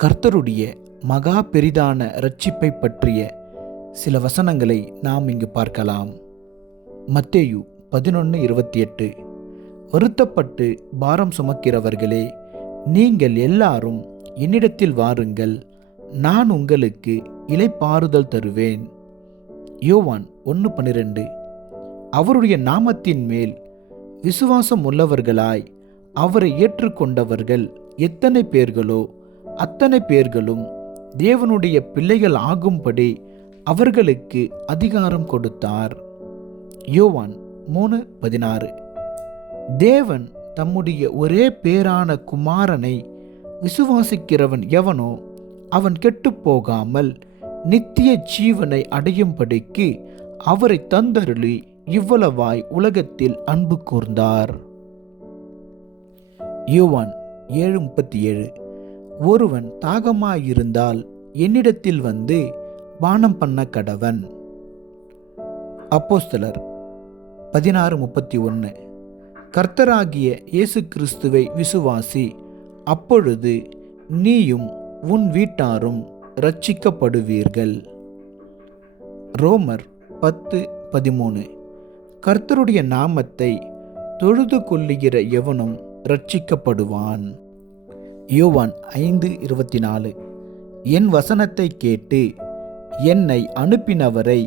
கர்த்தருடைய மகா பெரிதான இரட்சிப்பை பற்றிய சில வசனங்களை நாம் இங்கு பார்க்கலாம். மத்தேயு 11:28. வருத்தப்பட்டு பாரம் சுமக்கிறவர்களே, நீங்கள் எல்லாரும் என்னிடத்தில் வாருங்கள், நான் உங்களுக்கு இளைப்பாறுதல் தருவேன். யோவான் 1:12. அவருடைய நாமத்தின் மேல் விசுவாசம் உள்ளவர்களாய் அவரை ஏற்றுக்கொண்டவர்கள் எத்தனை பேர்களோ அத்தனை பேர்களும் தேவனுடைய பிள்ளைகள் ஆகும்படி அவர்களுக்கு அதிகாரம் கொடுத்தார். யோவான் 3:16. தேவன் தம்முடைய ஒரே பேரான குமாரனை விசுவாசிக்கிறவன் எவனோ அவன் கெட்டுப்போகாமல் நித்திய ஜீவனை அடையும்படிக்கு அவரை தந்தருளி இவ்வளவாய் உலகத்தில் அன்பு கூர்ந்தார். யோவான் 7:37. ஒருவன் தாகமாயிருந்தால் என்னிடத்தில் வந்து பானம் பண்ண கடவன். அப்போஸ்தலர் 16:31. கர்த்தராகிய இயேசு கிறிஸ்துவை விசுவாசி, அப்பொழுது நீயும் உன் வீட்டாரும் இரட்சிக்கப்படுவீர்கள். ரோமர் 10:13. கர்த்தருடைய நாமத்தை தொழுது கொள்ளுகிற எவனும் இரட்சிக்கப்படுவான். யோவான் 5:24. என் வசனத்தை கேட்டு என்னை அனுப்பினவரை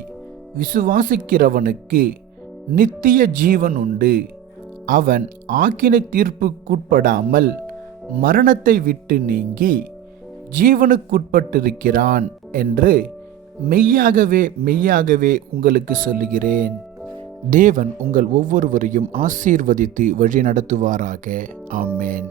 விசுவாசிக்கிறவனுக்கு நித்திய ஜீவன் உண்டு, அவன் ஆக்கினை தீர்ப்புக்குட்படாமல் மரணத்தை விட்டு நீங்கி ஜீவனுக்குட்பட்டிருக்கிறான் என்று மெய்யாகவே மெய்யாகவே உங்களுக்கு சொல்லுகிறேன். தேவன் உங்கள் ஒவ்வொருவரையும் ஆசீர்வதித்து வழி நடத்துவாராக. ஆமென்.